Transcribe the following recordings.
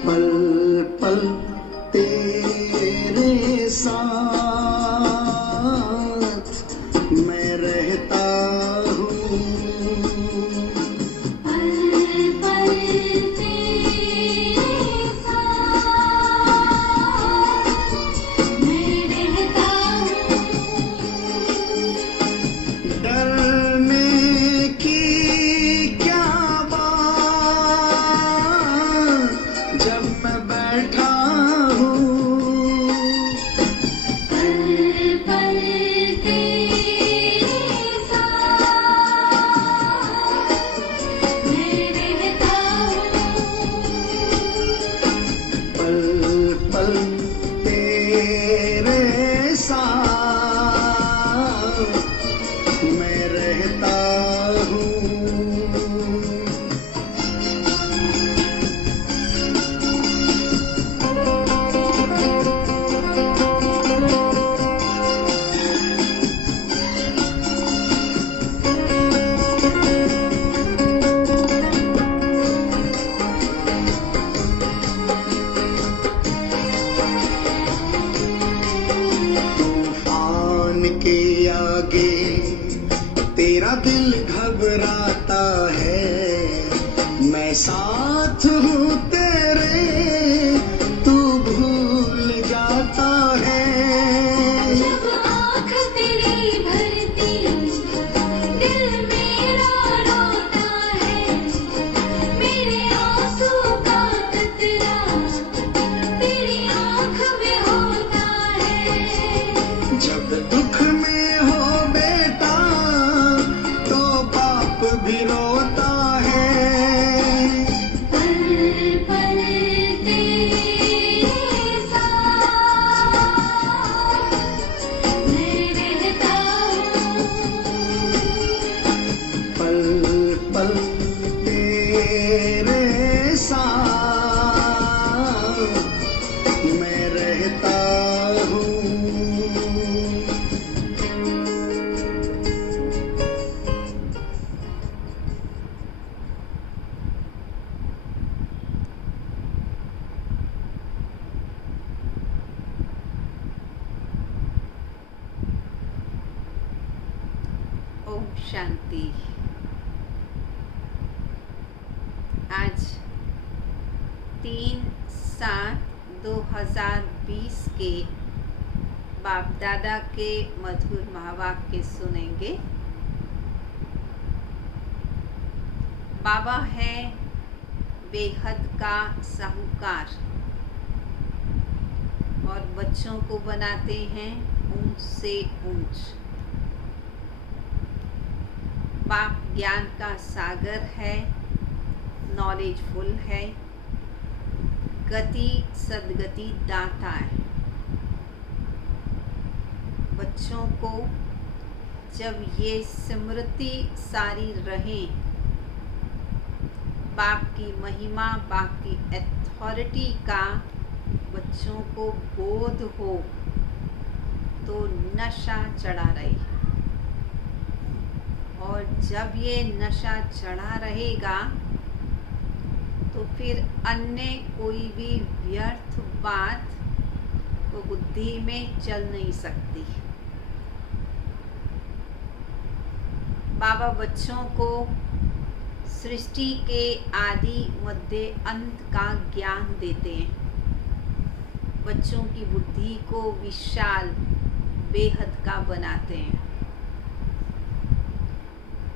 पल पल तेरे साथ मैं रहता हूँ। पल पल तेरे साथ मैं रहता हूँ। डरने की क्या बात जब मैं बैठा हूँ। पल पल तेरे साथ मैं रहता हूँ। पल पल तेरे साथ मैं रहता हूँ। तूफान के आगे तेरा दिल घबराता है। मैं साथ हूँ तेरे, तू भूल जाता है। जब आँख तेरी भरती दिल मेरा रोता है। मेरे आंसू का कतरा तेरी आँख में होता है। जब दुख में हो बेटा तो बाप भी रोता है। पल पल तेरे साथ मैं रहता हूँ। पल पल तेरे साथ मैं रहता हूँ। ओम शांति। आज 3/7/2020 के बाप दादा के मधुर महावाक्य सुनेंगे। बाबा है बेहद का साहूकार और बच्चों को बनाते हैं ऊंच से ऊंच। बाप ज्ञान का सागर है, नॉलेजफुल है, गति सदगति दाता है। बच्चों को जब ये स्मृति सारी रहे, बाप की महिमा, बाप की अथॉरिटी का बच्चों को बोध हो तो नशा चढ़ा रहे। और जब ये नशा चढ़ा रहेगा तो फिर अन्य कोई भी व्यर्थ बात वो बुद्धि में चल नहीं सकती। बाबा बच्चों को सृष्टि के आदि मध्य अंत का ज्ञान देते हैं। बच्चों की बुद्धि को विशाल बेहद का बनाते हैं।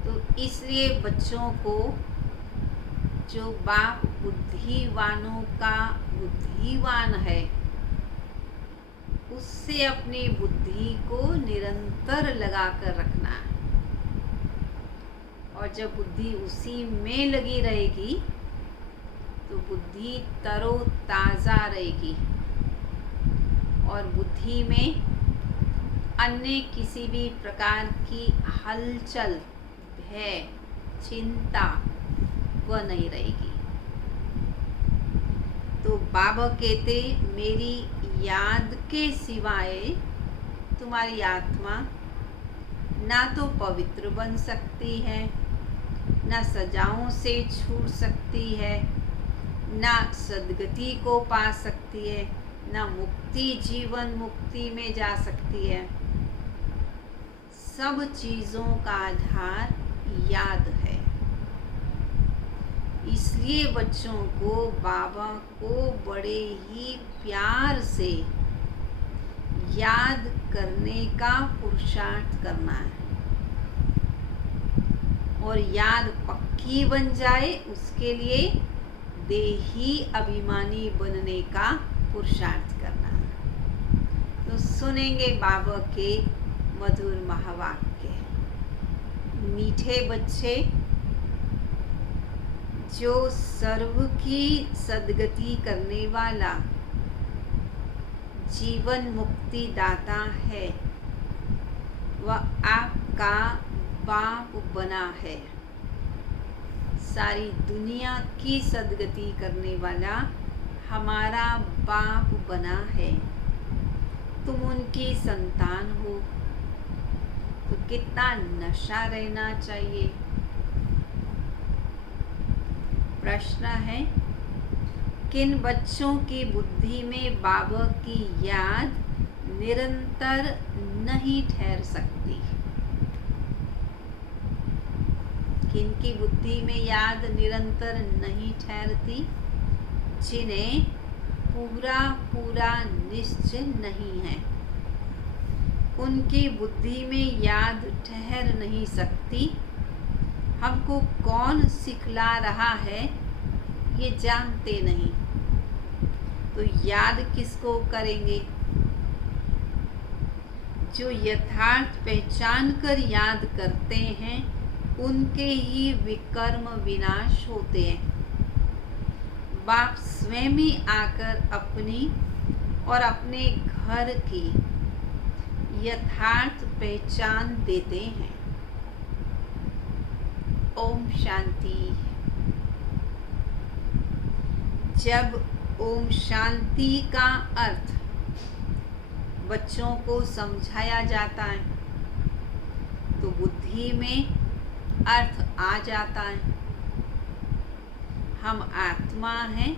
तो इसलिए बच्चों को जो बाप बुद्धिवानों का बुद्धिवान है उससे अपनी बुद्धि को निरंतर लगा कर रखना है। और जब बुद्धि उसी में लगी रहेगी तो बुद्धि तरोताज़ा रहेगी और बुद्धि में अन्य किसी भी प्रकार की हलचल, भय, चिंता वह नहीं रहेगी। तो बाबा कहते मेरी याद के सिवाय तुम्हारी आत्मा ना तो पवित्र बन सकती है, ना सजाओं से छूट सकती है, ना सद्गति को पा सकती है, ना मुक्ति जीवन मुक्ति में जा सकती है। सब चीज़ों का आधार याद है। इसलिए बच्चों को बाबा को बड़े ही प्यार से याद करने का पुरुषार्थ करना है, और याद पक्की बन जाए उसके लिए देही अभिमानी बनने का पुरुषार्थ करना है। तो सुनेंगे बाबा के मधुर महावाक्य। मीठे बच्चे, जो सर्व की सद्गति करने वाला जीवन मुक्ति दाता है, वह आपका बाप बना है। सारी दुनिया की सद्गति करने वाला हमारा बाप बना है। तुम उनकी संतान हो, तो कितना नशा रहना चाहिए। प्रश्न है, किन बच्चों की बुद्धि में बाबा की याद निरंतर नहीं ठहर सकती? किन की बुद्धि में याद निरंतर नहीं ठहरती? जिन्हें पूरा पूरा निश्चय नहीं है, उनकी बुद्धि में याद ठहर नहीं सकती। हमको कौन सिखला रहा है ये जानते नहीं, तो याद किसको करेंगे? जो यथार्थ पहचान कर याद करते हैं उनके ही विकर्म विनाश होते हैं। बाप स्वयं ही आकर अपनी और अपने घर की यथार्थ पहचान देते हैं। ओम शांति। जब ओम शांति का अर्थ बच्चों को समझाया जाता है तो बुद्धि में अर्थ आ जाता है। हम आत्मा हैं,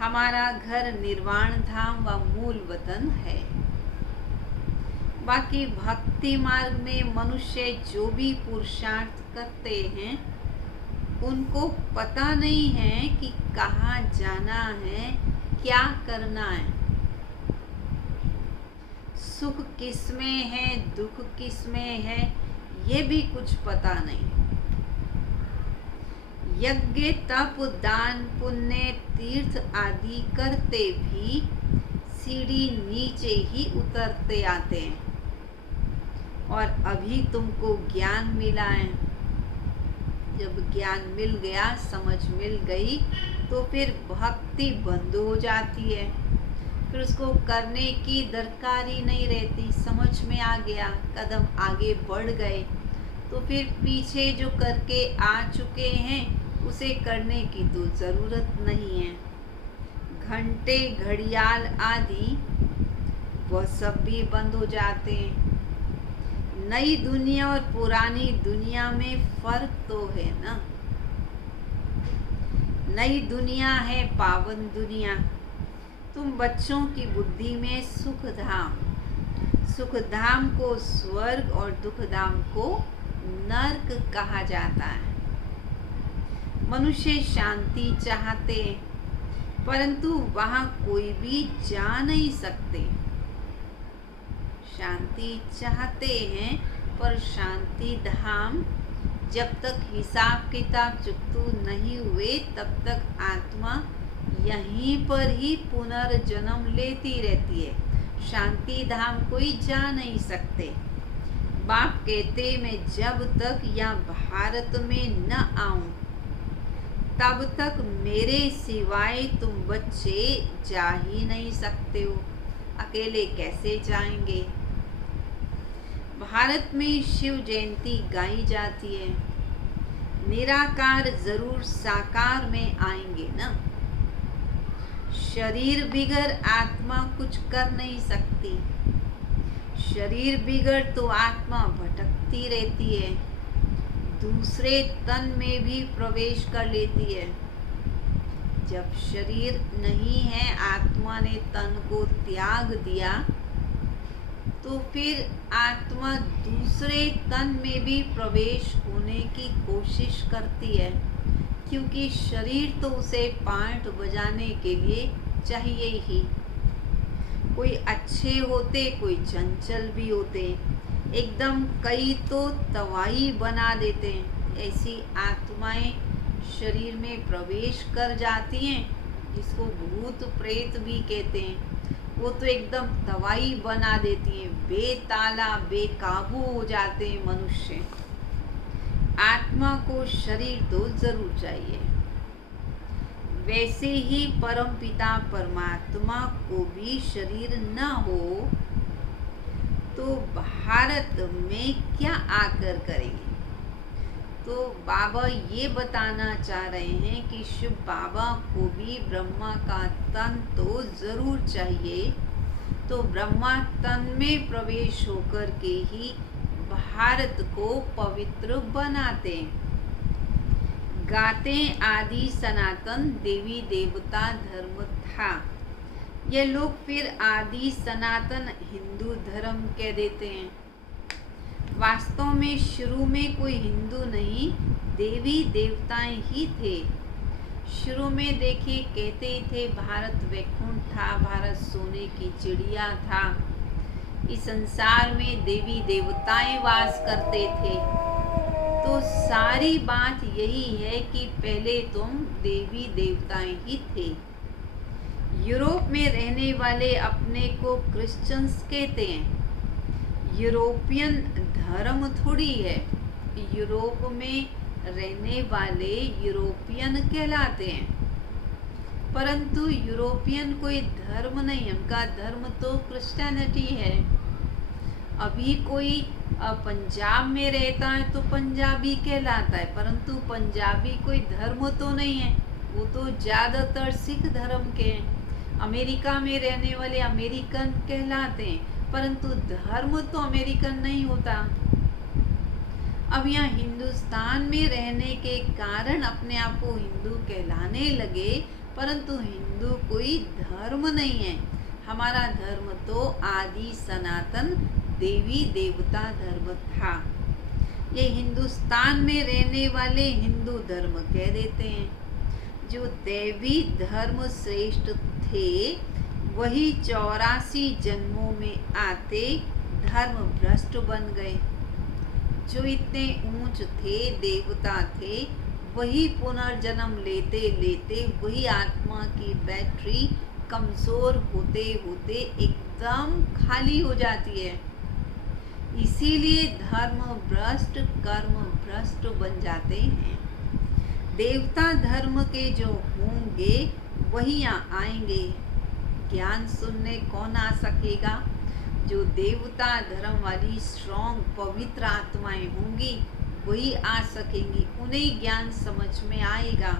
हमारा घर निर्वाण धाम व मूल वतन है। बाकी भक्ति मार्ग में मनुष्य जो भी पुरुषार्थ करते हैं उनको पता नहीं है कि कहाँ जाना है, क्या करना है। सुख किस में है, दुख किस में है, ये भी कुछ पता नहीं। यज्ञ तप दान पुण्य तीर्थ आदि करते भी सीढ़ी नीचे ही उतरते आते हैं। और अभी तुमको ज्ञान मिला है, जब ज्ञान मिल गया, समझ मिल गई, तो फिर भक्ति बंद हो जाती है। फिर उसको करने की दरकारी नहीं रहती। समझ में आ गया, कदम आगे बढ़ गए, तो फिर पीछे जो करके आ चुके हैं उसे करने की तो ज़रूरत नहीं है। घंटे घड़ियाल आदि वह सब भी बंद हो जाते हैं। नई दुनिया और पुरानी दुनिया में फर्क तो है ना। नई दुनिया है पावन दुनिया। तुम बच्चों की बुद्धि में सुख धाम को स्वर्ग और दुख धाम को नर्क कहा जाता है। मनुष्य शांति चाहते हैं, परंतु वहाँ कोई भी जा नहीं सकते। शांति चाहते हैं, पर शांति धाम जब तक हिसाब किताब चुकतू नहीं हुए तब तक आत्मा यहीं पर ही पुनर्जन्म लेती रहती है। शांति धाम कोई जा नहीं सकते। बाप कहते मैं जब तक यहाँ भारत में न आऊं तब तक मेरे सिवाय तुम बच्चे जा ही नहीं सकते हो। अकेले कैसे जाएंगे? भारत में शिव जयंती गाई जाती है। निराकार जरूर साकार में आएंगे ना। शरीर बिगड़ आत्मा कुछ कर नहीं सकती। शरीर बिगड़ तो आत्मा भटकती रहती है, दूसरे तन में भी प्रवेश कर लेती है। जब शरीर नहीं है, आत्मा ने तन को त्याग दिया, तो फिर आत्मा दूसरे तन में भी प्रवेश होने की कोशिश करती है, क्योंकि शरीर तो उसे पार्ट बजाने के लिए चाहिए ही। कोई अच्छे होते, कोई चंचल भी होते, एकदम कई तो तवाई बना देते हैं। ऐसी आत्माएं शरीर में प्रवेश कर जाती हैं, जिसको भूत प्रेत भी कहते हैं। वो तो एकदम तवाई बना देती हैं, बेताला बेकाबू हो जाते हैं मनुष्य। आत्मा को शरीर तो जरूर चाहिए। वैसे ही परमपिता परमात्मा को भी शरीर न हो तो भारत में क्या आकर करेंगे। तो बाबा ये बताना चाह रहे हैं कि शिव बाबा को भी ब्रह्मा का तन तो जरूर चाहिए। तो ब्रह्मा तन में प्रवेश होकर के ही भारत को पवित्र बनाते, गाते आदि सनातन देवी देवता धर्म था। ये लोग फिर आदि सनातन हिंदू धर्म कह देते हैं। वास्तव में शुरू में कोई हिंदू नहीं, देवी देवताएं ही थे। शुरू में देखिए कहते ही थे भारत वैकुंठ था, भारत सोने की चिड़िया था। इस संसार में देवी देवताएं वास करते थे। तो सारी बात यही है कि पहले तुम देवी देवताएं ही थे। यूरोप में रहने वाले अपने को क्रिश्चियंस कहते हैं। यूरोपियन धर्म थोड़ी है। यूरोप में रहने वाले यूरोपियन कहलाते हैं, परंतु यूरोपियन कोई धर्म नहीं, उनका धर्म तो क्रिश्चियनिटी है। अभी कोई पंजाब में रहता है तो पंजाबी कहलाता है, परंतु पंजाबी कोई धर्म तो नहीं है, वो तो ज़्यादातर सिख धर्म के हैं। अमेरिका में रहने वाले अमेरिकन कहलाते हैं, परंतु धर्म तो अमेरिकन नहीं होता। अब यहाँ हिंदुस्तान में रहने के कारण अपने आप को हिंदू कहलाने लगे, परंतु हिंदू कोई धर्म नहीं है। हमारा धर्म तो आदि सनातन देवी देवता धर्म था। ये हिंदुस्तान में रहने वाले हिंदू धर्म कह देते हैं। जो देवी धर्म श्रेष्ठ थे वही 84 जन्मों में आते धर्म भ्रष्ट बन गए। जो इतने ऊंच थे, देवता थे, वही पुनर्जन्म लेते लेते वही आत्मा की बैटरी कमजोर होते होते एकदम खाली हो जाती है। इसीलिए धर्म भ्रष्ट कर्म भ्रष्ट बन जाते हैं। देवता धर्म के जो होंगे वही यहाँ आएंगे। ज्ञान सुनने कौन आ सकेगा? जो देवता धर्म वाली स्ट्रॉन्ग पवित्र आत्माएं होंगी वही आ सकेंगी, उन्हें ज्ञान समझ में आएगा।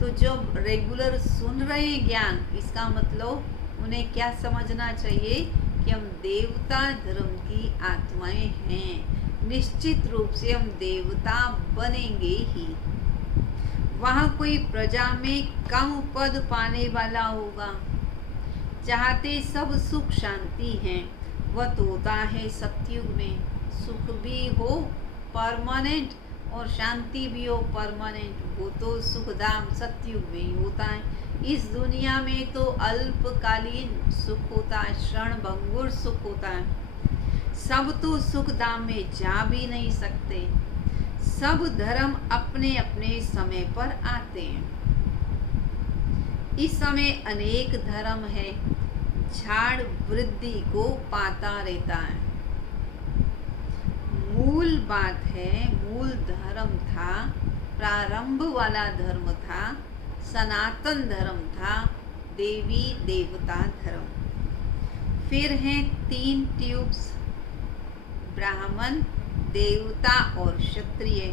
तो जब रेगुलर सुन रहे हैं ज्ञान, इसका मतलब उन्हें क्या समझना चाहिए कि हम देवता धर्म की आत्माएं हैं। निश्चित रूप से हम देवता बनेंगे ही। वहाँ कोई प्रजा में कम पद पाने वाला होगा। चाहते सब सुख शांति हैं, वह तो होता है सतयुग में। सुख भी हो परमानेंट और शांति भी हो परमानेंट, वो तो सुखधाम सतयुग में ही होता है। इस दुनिया में तो अल्पकालीन सुख होता है, क्षणभंगुर सुख होता है। सब तो सुखधाम में जा भी नहीं सकते। सब धर्म अपने अपने समय पर आते हैं। इस समय अनेक धर्म है, झाड़ वृद्धि को पाता रहता है। मूल बात है, मूल धर्म था, प्रारंभ वाला धर्म था, सनातन धर्म था, देवी देवता धर्म। फिर हैं 3 ट्यूब्स, ब्राह्मण, देवता और क्षत्रिय।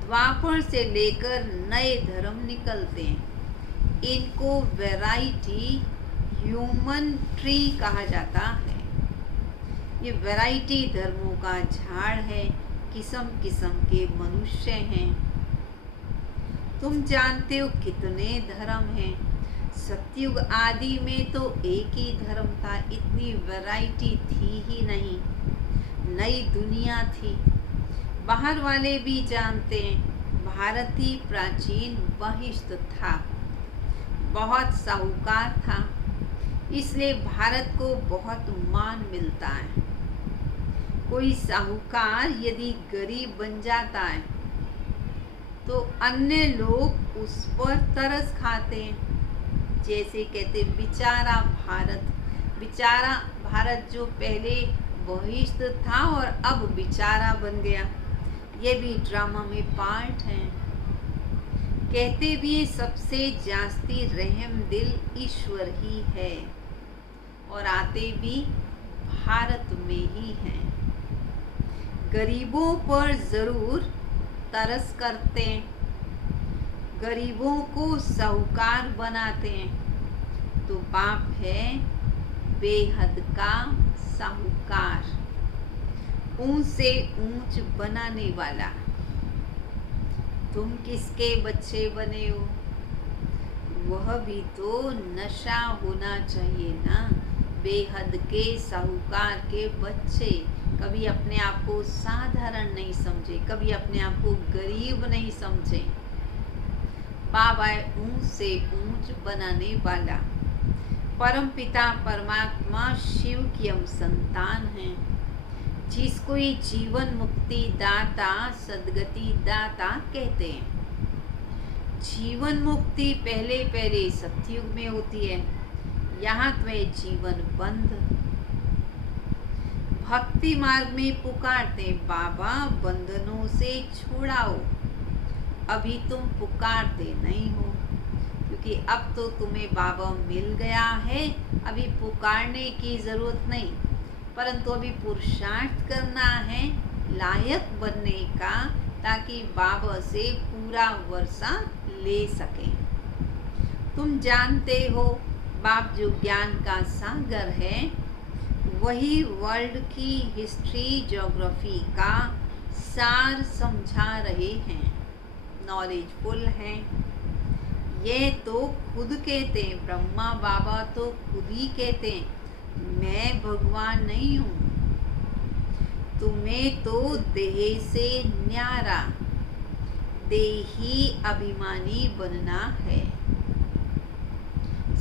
द्वापर से लेकर नए धर्म निकलते हैं। इनको वैरायटी ह्यूमन ट्री कहा जाता है। ये वैरायटी धर्मों का झाड़ है, किस्म किस्म के मनुष्य हैं। तुम जानते हो कितने धर्म हैं। सतयुग आदि में तो एक ही धर्म था, इतनी वैरायटी थी ही नहीं, नई दुनिया थी। बाहर वाले भी जानते हैं, भारत ही प्राचीन बहिष्ठ था, बहुत साहूकार था, इसलिए भारत को बहुत मान मिलता है। कोई साहूकार यदि गरीब बन जाता है तो अन्य लोग उस पर तरस खाते हैं। जैसे कहते बेचारा भारत, बेचारा भारत जो पहले बहिष्ठ था और अब बेचारा बन गया। ये भी ड्रामा में पार्ट है। कहते भी हैं, सबसे जास्ती रहम दिल ईश्वर ही है, और आते भी भारत में ही हैं। गरीबों पर जरूर तरस करते हैं, गरीबों को साहूकार बनाते हैं, तो बाप है बेहद का साहूकार, ऊंच से ऊंच बनाने वाला। तुम किसके बच्चे बने हो? वह भी तो नशा होना चाहिए ना। बेहद के साहूकार के बच्चे कभी अपने आप को साधारण नहीं समझे, कभी अपने आप को गरीब नहीं समझे। बाबा ऊंच से ऊंच बनाने वाला, परम पिता परमात्मा शिव की हम संतान हैं, जिसको ये जीवन मुक्ति दाता सदगति दाता कहते हैं। जीवन मुक्ति पहले पहले सतयुग में होती है, यहाँ तुम्हें जीवन बंध। भक्ति मार्ग में पुकारते बाबा बंधनों से छुड़ाओ, अभी तुम पुकारते नहीं हो, क्योंकि अब तो तुम्हें बाबा मिल गया है, अभी पुकारने की जरूरत नहीं, परंतु अभी पुरुषार्थ करना है लायक बनने का, ताकि बाबा से पूरा वर्षा ले सके। तुम जानते हो बाप जो ज्ञान का सागर है, वही वर्ल्ड की हिस्ट्री ज्योग्राफी का सार समझा रहे हैं, नॉलेजफुल हैं। ये तो खुद कहते हैं, ब्रह्मा बाबा तो खुद ही कहते हैं मैं भगवान नहीं हूँ, तुम्हें तो देह से न्यारा देही अभिमानी बनना है।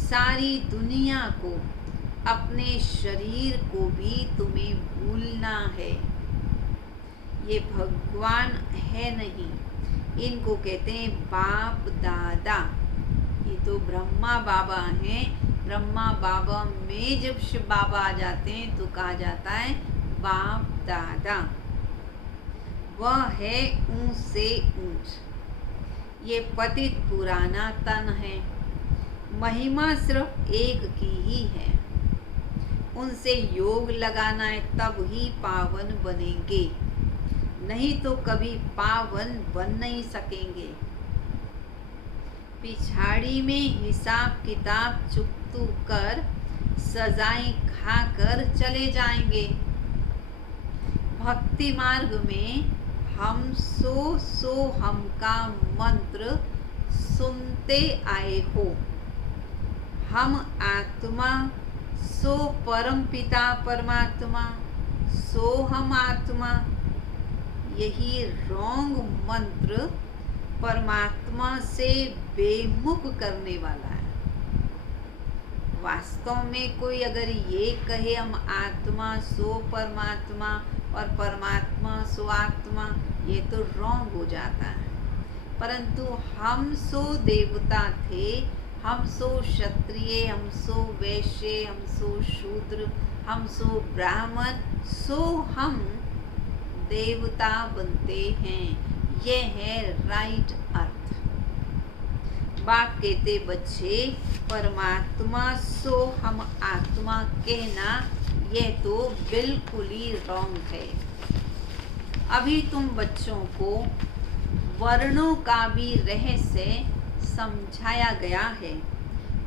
सारी दुनिया को, अपने शरीर को भी तुम्हें भूलना है। ये भगवान है नहीं, इनको कहते हैं बाप दादा। ये तो ब्रह्मा बाबा हैं, ब्रह्मा बाबा में जब शिव बाबा आ जाते हैं तो कहा जाता है बाप दादा। वह है ऊंच से ऊंच। ये पतित पुराना तन है, महिमा सिर्फ एक की ही है। उनसे योग लगाना है तब ही पावन बनेंगे, नहीं तो कभी पावन बन नहीं सकेंगे। पिछाड़ी में हिसाब किताब चुकतू कर सजाएं खाकर चले जाएंगे। भक्ति मार्ग में हम सो हम का मंत्र सुनते आए हो। हम आत्मा, सो परम पिता परमात्मा, सो हम आत्मा। यही रॉन्ग मंत्र परमात्मा से बेमुख करने वाला है। वास्तव में कोई अगर ये कहे हम आत्मा सो परमात्मा और परमात्मा सो आत्मा, ये तो रॉन्ग हो जाता है। परंतु हम सो देवता थे, हम सो क्षत्रिय, हम सो वैश्य, हम सो शूद्र, हम सो ब्राह्मण, सो हम देवता बनते हैं। ये है राइट अर्थ। बाप कहते बच्चे परमात्मा सो हम आत्मा कहना, ये तो बिल्कुल ही रॉन्ग है। अभी तुम बच्चों को वर्णों का भी रहस्य समझाया गया है।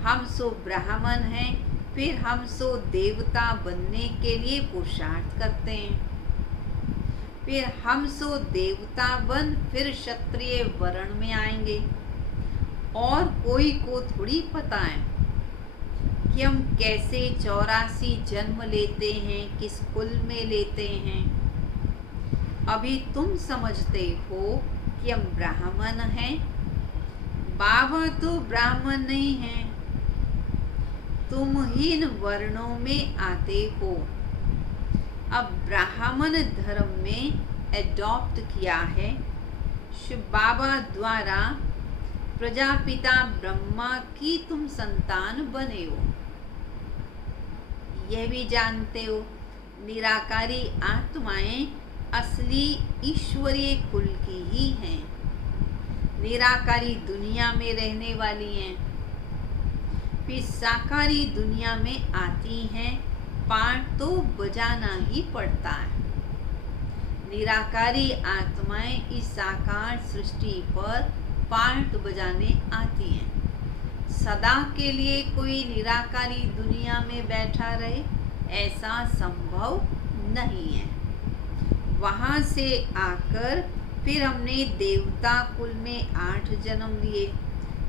हम सो ब्राह्मण हैं, फिर हम सो देवता बनने के लिए पुरुषार्थ करते हैं, फिर हम सो देवता बन फिर क्षत्रिय वर्ण में आएंगे, और कोई को थोड़ी पता है कि हम कैसे 84 जन्म लेते हैं, किस कुल में लेते हैं। अभी तुम समझते हो कि हम ब्राह्मण हैं। बाबा तो ब्राह्मण नहीं हैं, तुम ही इन वर्णों में आते हो। अब ब्राह्मण धर्म में एडॉप्ट किया है शिव बाबा द्वारा, प्रजापिता ब्रह्मा की तुम संतान बने हो। यह भी जानते हो निराकारी आत्माएं असली ईश्वरीय कुल की ही हैं, निराकारी दुनिया में रहने वाली हैं, फिर साकारी दुनिया में आती हैं। पाठ तो बजाना ही पड़ता है। निराकारी आत्माएं इस साकार सृष्टि पर पाठ बजाने आती हैं। सदा के लिए कोई निराकारी दुनिया में बैठा रहे ऐसा संभव नहीं है। वहां से आकर फिर हमने देवता कुल में 8 जन्म लिए,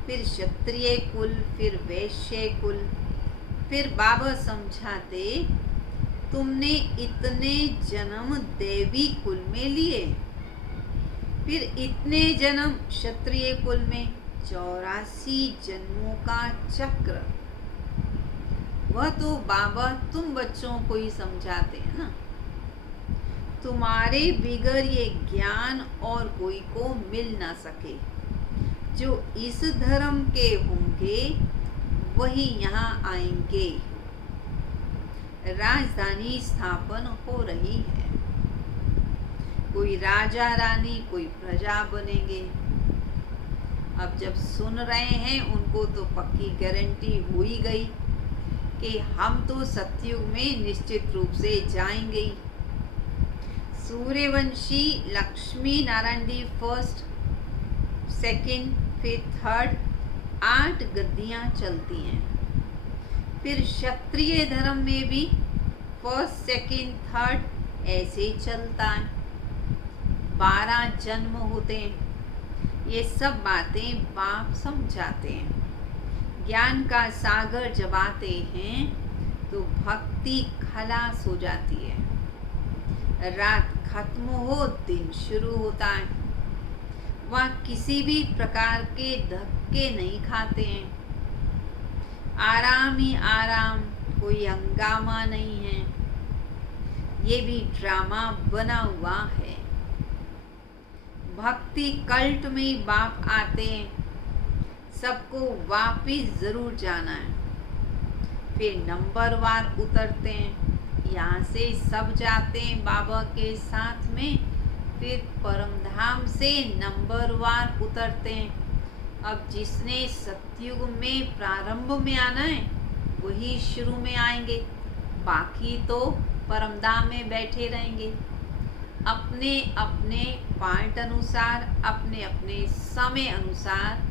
फिर क्षत्रिय कुल, फिर वैश्य कुल। फिर बाबा समझाते तुमने इतने जन्म देवी कुल में लिए, फिर इतने जन्म क्षत्रिय कुल में, 84 जन्मों का चक्र। वह तो बाबा तुम बच्चों को ही समझाते हैं ना। तुम्हारे बिगर ये ज्ञान और कोई को मिल ना सके। जो इस धर्म के होंगे वही यहाँ आएंगे। राजधानी स्थापन हो रही है, कोई राजा रानी, कोई प्रजा बनेंगे। अब जब सुन रहे हैं उनको तो पक्की गारंटी हो ही गई कि हम तो सतयुग में निश्चित रूप से जाएंगे ही। सूर्यवंशी लक्ष्मी नारायण जी फर्स्ट, सेकंड, फिर थर्ड, 8 गद्दियां चलती हैं। फिर क्षत्रिय धर्म में भी फर्स्ट, सेकंड, थर्ड ऐसे चलता है। 12 जन्म होते हैं। ये सब बातें बाप समझाते हैं। ज्ञान का सागर जब आते हैं तो भक्ति खलास हो जाती है। रात खत्म हो, दिन शुरू होता है। वह किसी भी प्रकार के धक्के नहीं खाते हैं। आराम ही आराम, कोई हंगामा नहीं है। ये भी ड्रामा बना हुआ है। भक्ति कल्ट में बाप आते हैं, सबको वापिस जरूर जाना है। फिर नंबरवार उतरते हैं, यहाँ से सब जाते हैं बाबा के साथ में। फिर परमधाम से नंबरवार उतरते हैं। अब जिसने सतयुग में प्रारंभ में आना है वही शुरू में आएंगे, बाकी तो परमधाम में बैठे रहेंगे। अपने अपने पार्ट अनुसार, अपने अपने समय अनुसार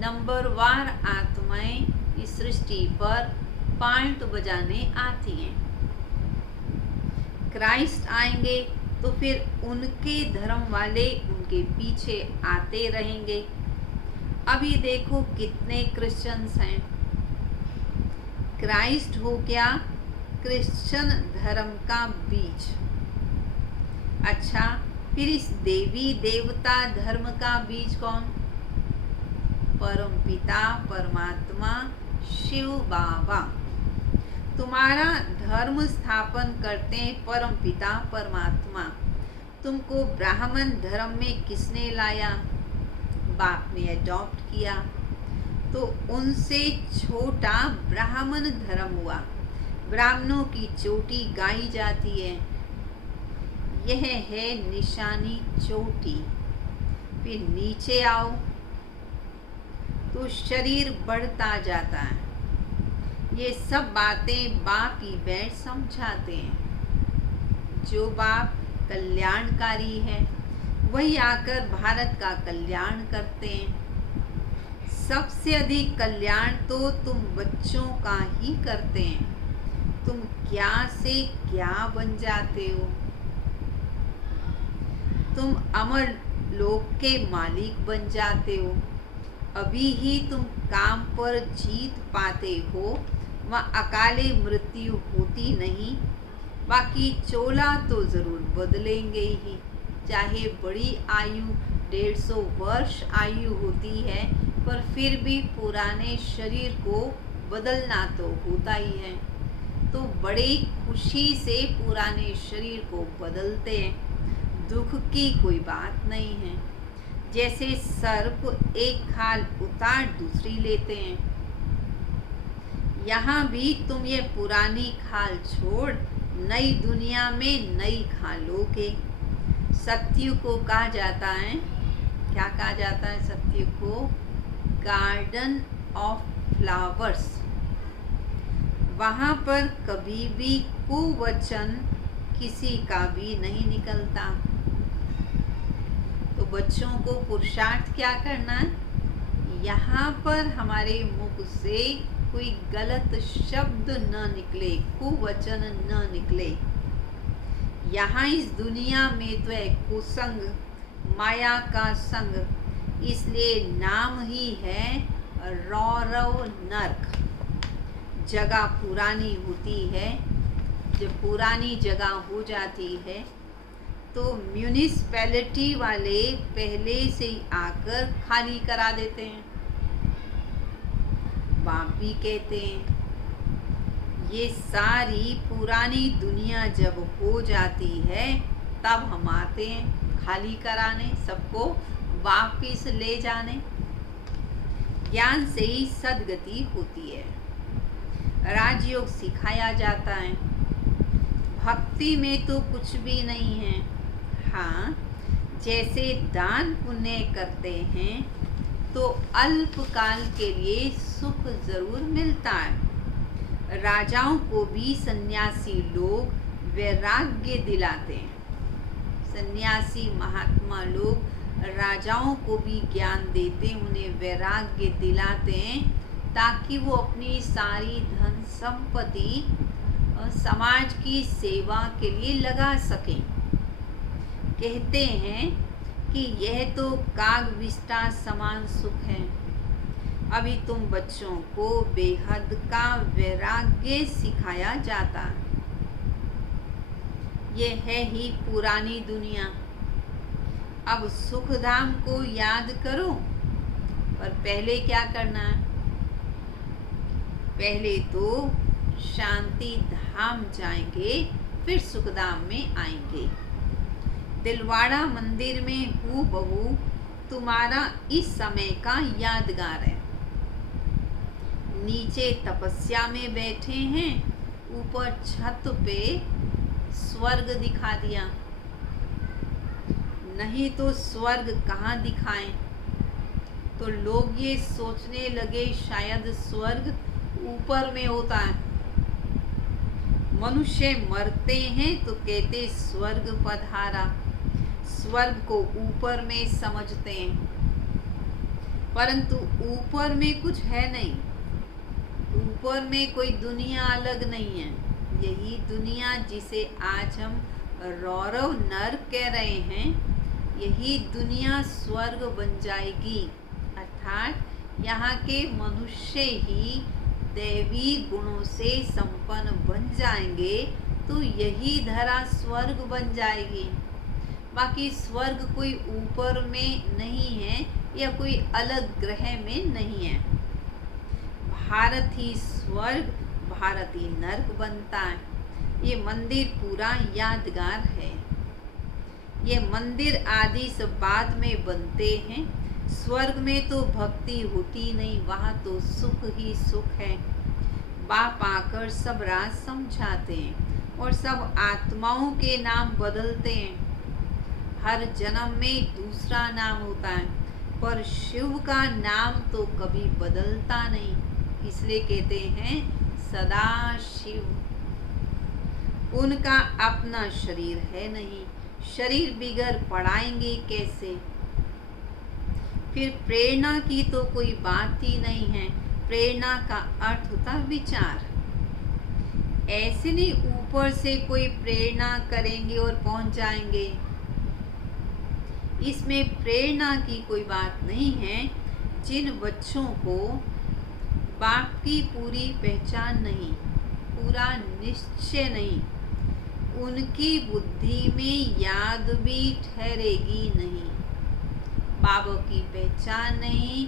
नंबरवार आत्माएं इस सृष्टि पर पार्ट बजाने आती हैं। क्राइस्ट आएंगे तो फिर उनके धर्म वाले उनके पीछे आते रहेंगे। अभी देखो कितने क्रिश्चियंस हैं। क्राइस्ट हो गया क्रिश्चियन धर्म का बीज। अच्छा, फिर इस देवी देवता धर्म का बीज कौन? परमपिता परमात्मा शिव बाबा। तुम्हारा धर्म स्थापन करते हैं परमपिता परमात्मा। तुमको ब्राह्मण धर्म में किसने लाया? बाप ने अडॉप्ट किया, तो उनसे छोटा ब्राह्मण धर्म हुआ। ब्राह्मणों की चोटी गाई जाती है। यह है निशानी चोटी। फिर नीचे आओ तो शरीर बढ़ता जाता है। ये सब बातें बाप ही बैठ समझाते हैं। जो बाप कल्याणकारी है वही आकर भारत का कल्याण करते हैं। सबसे अधिक कल्याण तो तुम बच्चों का ही करते हैं। तुम क्या से क्या बन जाते हो। तुम अमर लोक के मालिक बन जाते हो। अभी ही तुम काम पर जीत पाते हो, वह अकाले मृत्यु होती नहीं। बाकी चोला तो जरूर बदलेंगे ही, चाहे बड़ी आयु 150 वर्ष आयु होती है, पर फिर भी पुराने शरीर को बदलना तो होता ही है। तो बड़ी खुशी से पुराने शरीर को बदलते हैं, दुख की कोई बात नहीं है। जैसे सर्प एक खाल उतार दूसरी लेते हैं, यहाँ भी तुम ये पुरानी खाल छोड़ नई दुनिया में नई खालों सत्यु को कहा जाता है, क्या कहा जाता है सत्यु को? Garden of flowers. वहाँ पर कभी भी कुवचन किसी का भी नहीं निकलता। तो बच्चों को पुरुषार्थ क्या करना है? यहाँ पर हमारे मुख से कोई गलत शब्द न निकले, कुवचन न निकले। यहाँ इस दुनिया में तो है कुसंग, माया का संग, इसलिए नाम ही है रौरव नरक। जगह पुरानी होती है, जब पुरानी जगह हो जाती है तो म्यूनिसिपैलिटी वाले पहले से ही आकर खाली करा देते हैं। बाप भी कहते हैं ये सारी पुरानी दुनिया जब हो जाती है तब हम आते हैं खाली कराने, सबको वापिस ले जाने। ज्ञान से ही सद्गति होती है, राजयोग सिखाया जाता है। भक्ति में तो कुछ भी नहीं है। हाँ, जैसे दान पुण्य करते हैं तो अल्पकाल के लिए सुख जरूर मिलता है। राजाओं को भी सन्यासी लोग वैराग्य दिलाते हैं। सन्यासी महात्मा लोग राजाओं को भी ज्ञान देते हैं, उन्हें वैराग्य दिलाते हैं ताकि वो अपनी सारी धन संपत्ति समाज की सेवा के लिए लगा सकें। कहते हैं कि यह तो कागविष्टा समान सुख है। अभी तुम बच्चों को बेहद का वैराग्य सिखाया जाता। यह है ही पुरानी दुनिया। अब सुखधाम को याद करो, पर पहले क्या करना है? पहले तो शांति धाम जाएंगे, फिर सुखधाम में आएंगे। दिलवाड़ा मंदिर में हूबहू तुम्हारा इस समय का यादगार है। नीचे तपस्या में बैठे हैं, ऊपर छत पे स्वर्ग दिखा दिया। नहीं तो स्वर्ग कहाँ दिखाएं? तो लोग ये सोचने लगे शायद स्वर्ग ऊपर में होता है। मनुष्य मरते हैं तो कहते स्वर्ग पधारा, स्वर्ग को ऊपर में समझते हैं, परंतु ऊपर में कुछ है नहीं। ऊपर में कोई दुनिया अलग नहीं है। यही दुनिया जिसे आज हम रौरव नरक कह रहे हैं, यही दुनिया स्वर्ग बन जाएगी। अर्थात यहाँ के मनुष्य ही दैवी गुणों से संपन्न बन जाएंगे तो यही धरा स्वर्ग बन जाएगी। बाकी स्वर्ग कोई ऊपर में नहीं है या कोई अलग ग्रह में नहीं है। भारत ही स्वर्ग, भारत ही नरक बनता है। ये मंदिर पूरा यादगार है। ये मंदिर आदि सब बाद में बनते हैं। स्वर्ग में तो भक्ति होती नहीं, वहाँ तो सुख ही सुख है। बाप आकर सब राज समझाते हैं और सब आत्माओं के नाम बदलते हैं। हर जन्म में दूसरा नाम होता है, पर शिव का नाम तो कभी बदलता नहीं, इसलिए कहते हैं सदा शिव। उनका अपना शरीर है नहीं, शरीर बिगड़ पड़ाएंगे कैसे? फिर प्रेरणा की तो कोई बात ही नहीं है। प्रेरणा का अर्थ होता विचार। ऐसे नहीं ऊपर से कोई प्रेरणा करेंगे और पहुंच जाएंगे। इसमें प्रेरणा की कोई बात नहीं है। जिन बच्चों को बाप की पूरी पहचान नहीं, पूरा निश्चय नहीं, उनकी बुद्धि में याद भी ठहरेगी नहीं। बाबा की पहचान नहीं,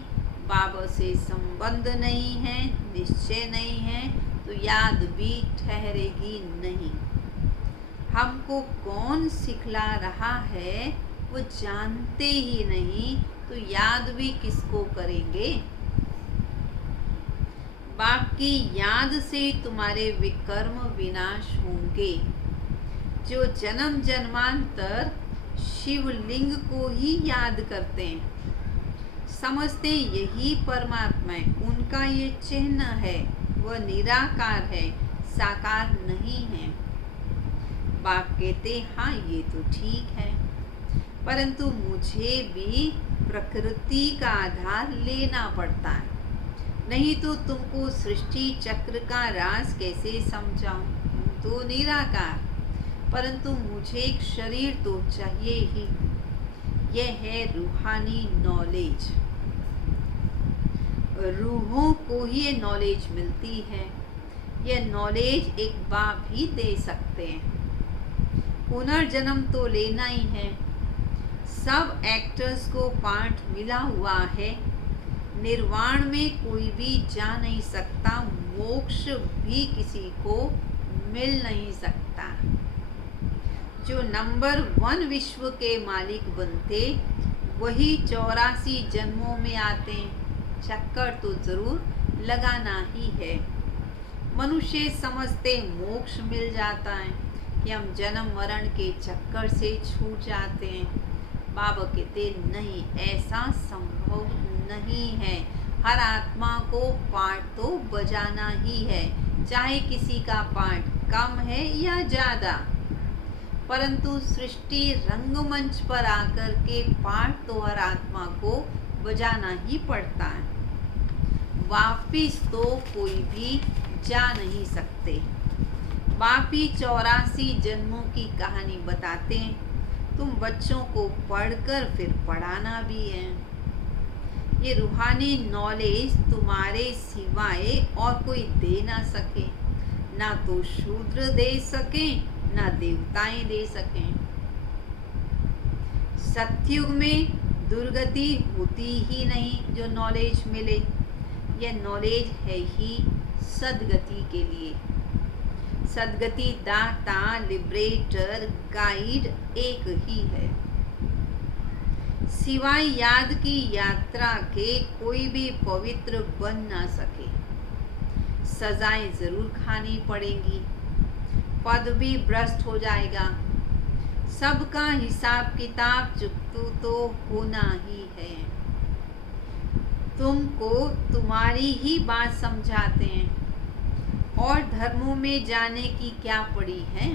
बाबा से संबंध नहीं है, निश्चय नहीं है, तो याद भी ठहरेगी नहीं। हमको कौन सिखला रहा है वो जानते ही नहीं, तो याद भी किसको करेंगे। बाप की याद से तुम्हारे विकर्म विनाश होंगे। जो जन्म जन्मांतर शिवलिंग को ही याद करते हैं, समझते यही परमात्मा है, उनका ये चिन्ह है, वह निराकार है, साकार नहीं है। बाप कहते हाँ ये तो ठीक है, परंतु मुझे भी प्रकृति का आधार लेना पड़ता है, नहीं तो तुमको सृष्टि चक्र का राज कैसे समझाऊं। तो निराकार, परंतु मुझे एक शरीर तो चाहिए ही। यह है रूहानी नॉलेज। रूहों को ही ये नॉलेज मिलती है। यह नॉलेज एक बाप ही दे सकते हैं। पुनर्जन्म तो लेना ही है। सब एक्टर्स को पार्ट मिला हुआ है। निर्वाण में कोई भी जा नहीं सकता, मोक्ष भी किसी को मिल नहीं सकता। जो नंबर 1 विश्व के मालिक बनते वही 84 जन्मों में आते हैं। चक्कर तो जरूर लगाना ही है। मनुष्य समझते मोक्ष मिल जाता है कि हम जन्म मरण के चक्कर से छूट जाते हैं। बाबा कहते नहीं, ऐसा संभव नहीं है। हर आत्मा को पार्ट तो बजाना ही है, चाहे किसी का पार्ट कम है या ज्यादा, परंतु सृष्टि रंगमंच पर आकर के पार्ट तो हर आत्मा को बजाना ही पड़ता है। वापिस तो कोई भी जा नहीं सकते। बापी 84 जन्मों की कहानी बताते हैं। तुम बच्चों को पढ़कर फिर पढ़ाना भी है। ये रूहानी नॉलेज तुम्हारे सिवाय और कोई दे ना सके, ना तो शूद्र दे सके, ना देवताएं दे सकें। सतयुग में दुर्गति होती ही नहीं जो नॉलेज मिले। यह नॉलेज है ही सदगति के लिए। सदगति दाता, लिबरेटर, गाइड एक ही है। सिवाय याद की यात्रा के कोई भी पवित्र बन ना सके। सजाएं जरूर खानी पड़ेंगी, पद भी भ्रष्ट हो जाएगा। सबका हिसाब किताब चुकतू तो होना ही है। तुमको तुम्हारी ही बात समझाते हैं और धर्मों में जाने की क्या पड़ी है।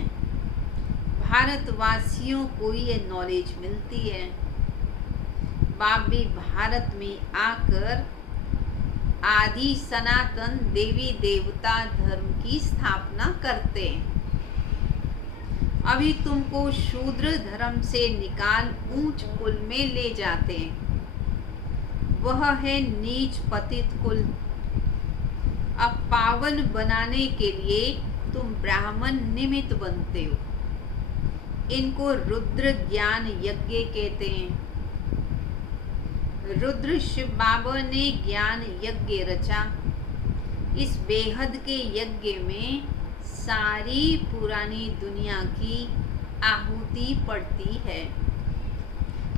भारतवासियों को ये नॉलेज मिलती है। बाप भी भारत में आकर आदि सनातन देवी देवता धर्म की स्थापना करते हैं। अभी तुमको शूद्र धर्म से निकाल ऊंच कुल में ले जाते हैं। वह है नीच पतित कुल। अब पावन बनाने के लिए तुम ब्राह्मण निमित्त बनते हो। इनको रुद्र ज्ञान यज्ञ कहते हैं। रुद्र शिव बाबा ने ज्ञान यज्ञ रचा। इस बेहद के यज्ञ में सारी पुरानी दुनिया की आहुति पड़ती है।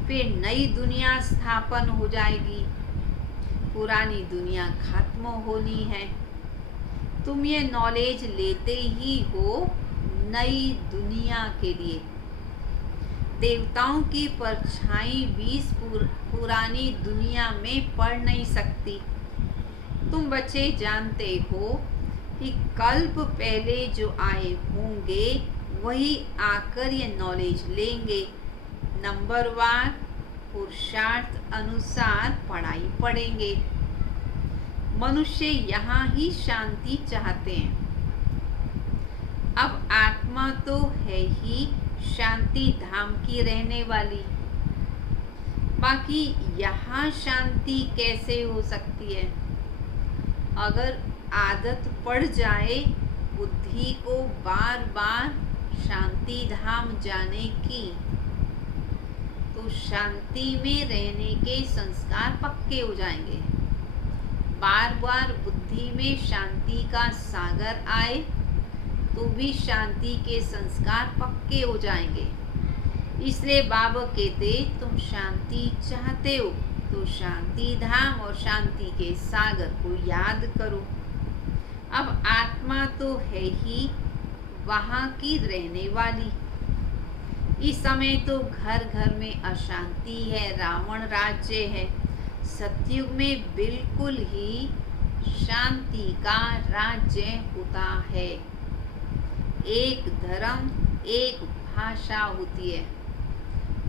फिर नई दुनिया स्थापन हो जाएगी। पुरानी दुनिया खत्म होनी है। तुम ये नॉलेज लेते ही हो नई दुनिया के लिए। देवताओं की परछाई 20 पुरानी दुनिया में पड़ नहीं सकती। तुम बच्चे जानते हो कि कल्प पहले जो आए होंगे वही आकर ये नॉलेज लेंगे। नंबरवार पुरुषार्थ अनुसार पढ़ाई पढ़ेंगे। मनुष्य यहाँ ही शांति चाहते हैं। अब आत्मा तो है ही शांति धाम की रहने वाली। बाकी यहाँ शांति कैसे हो सकती है? अगर आदत पड़ जाए बुद्धि को बार बार शांति धाम जाने की, तो शांति में रहने के संस्कार पक्के हो जाएंगे। बार बार बुद्धि में शांति का सागर आए तो भी शांति के संस्कार पक्के हो जाएंगे। इसलिए बाबा कहते, तुम शांति चाहते हो तो शांति धाम और शांति के सागर को याद करो। अब आत्मा तो है ही वहाँ की रहने वाली। इस समय तो घर घर में अशांति है, रावण राज्य है। सतयुग में बिल्कुल ही शांति का राज्य होता है। एक धर्म, एक भाषा होती है,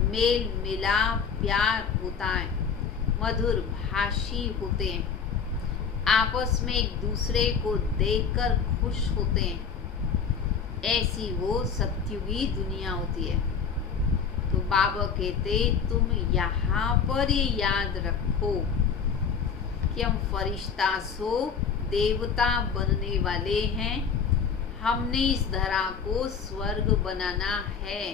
मेल मिलाप प्यार होता है, मधुर भाषी होते हैं, आपस में एक दूसरे को देखकर खुश होते हैं। ऐसी वो सतयुगी दुनिया होती है। तो बाबा कहते, तुम यहाँ पर ये याद रखो कि हम फरिश्ता सो देवता बनने वाले हैं। हमने इस धरा को स्वर्ग बनाना है।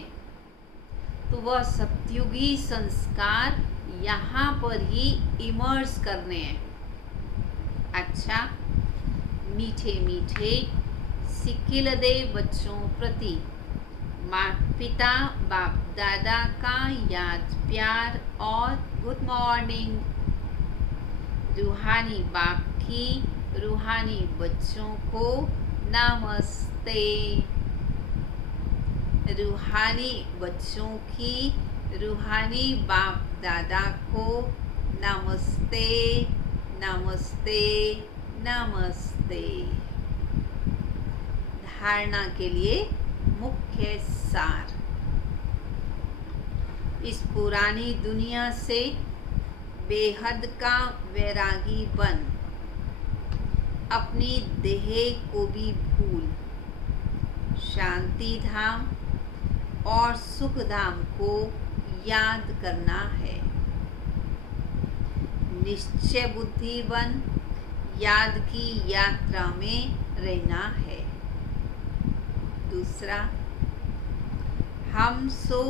तो वह सतयुगी संस्कार यहाँ पर ही इमर्स करने हैं। अच्छा, मीठे मीठे सिक्किल दे बच्चों प्रति माता पिता बाप दादा का याद प्यार और गुड मॉर्निंग। रूहानी बाप की रूहानी बच्चों को नमस्ते। रूहानी बच्चों की रूहानी बाप दादा को नमस्ते नमस्ते नमस्ते। धारणा के लिए मुख्य सार, इस पुरानी दुनिया से बेहद का वैरागी बन अपनी देह को भी भूल शांति धाम और सुख धाम को याद करना है। निश्चय बुद्धि बन याद की यात्रा में रहना है। दूसरा, हम सो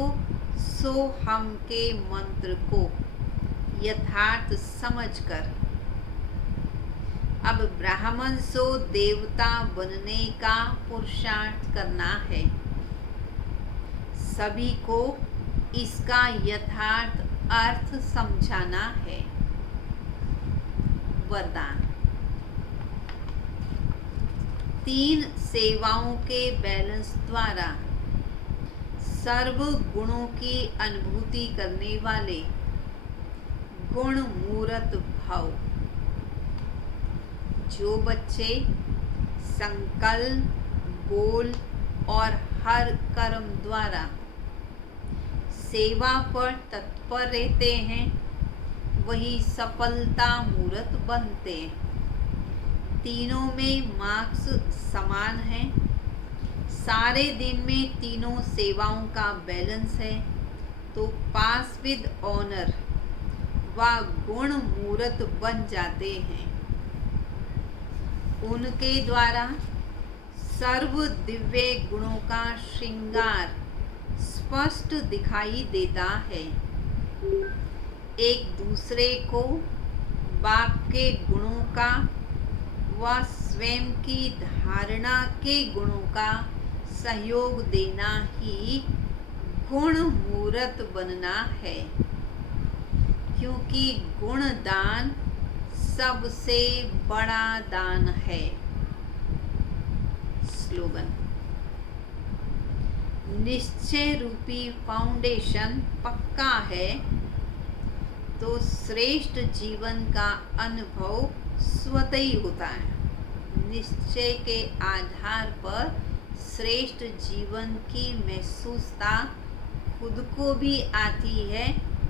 हम के मंत्र को यथार्थ समझकर अब ब्राह्मण सो देवता बनने का पुरुषार्थ करना है। सभी को इसका यथार्थ अर्थ समझाना है। वरदान, 3 सेवाओं के बैलेंस द्वारा सर्व गुणों की अनुभूति करने वाले गुण मूर्त भव। जो बच्चे संकल्प बोल और हर कर्म द्वारा सेवा पर तत्पर रहते हैं, वही सफलता मूर्त बनते हैं। तीनों में मार्क्स समान है। सारे दिन में तीनों सेवाओं का बैलेंस है, तो पास विद ऑनर व गुण मूर्त बन जाते हैं। उनके द्वारा सर्व दिव्य गुणों का श्रृंगार स्पष्ट दिखाई देता है। एक दूसरे को बाप के गुणों का व स्वयं की धारणा के गुणों का सहयोग देना ही गुण मूर्त बनना है, क्योंकि गुण दान सबसे बड़ा दान है। स्लोगन, निश्चय रूपी फाउंडेशन पक्का है तो श्रेष्ठ जीवन का अनुभव स्वतः ही होता है। निश्चय के आधार पर श्रेष्ठ जीवन की महसूसता खुद को भी आती है,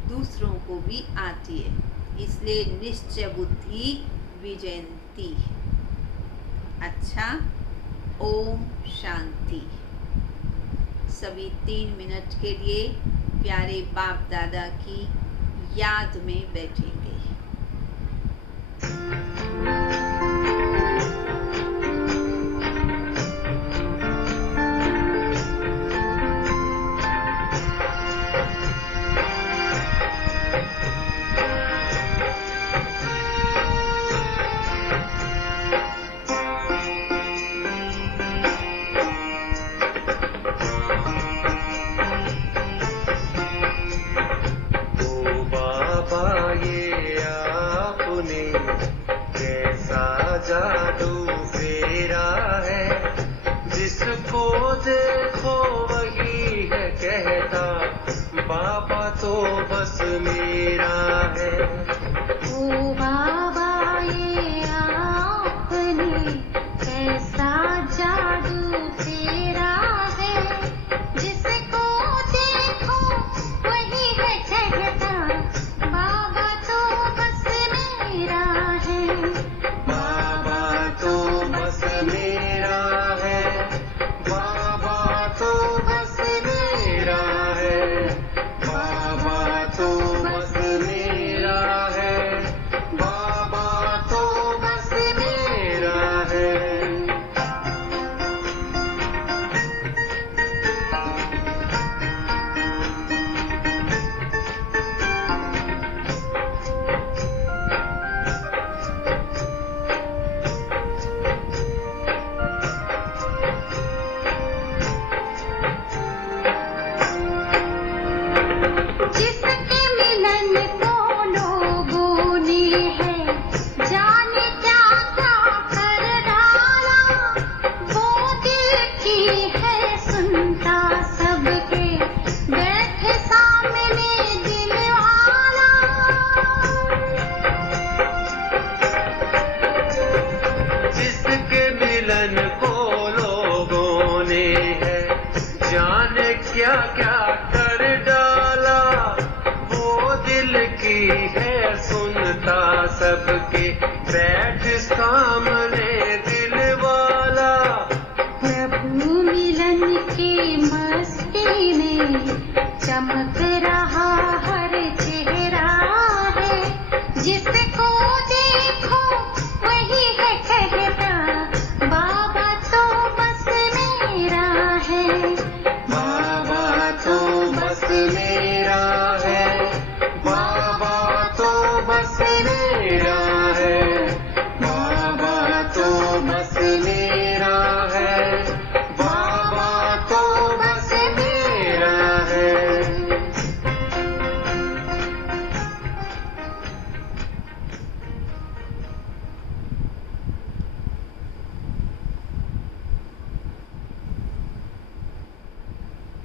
दूसरों को भी आती है। इसलिए निश्चय बुद्धि विजयंती। अच्छा, ओम शांति। सभी 3 मिनट के लिए प्यारे बाप दादा की याद में बैठेंगे।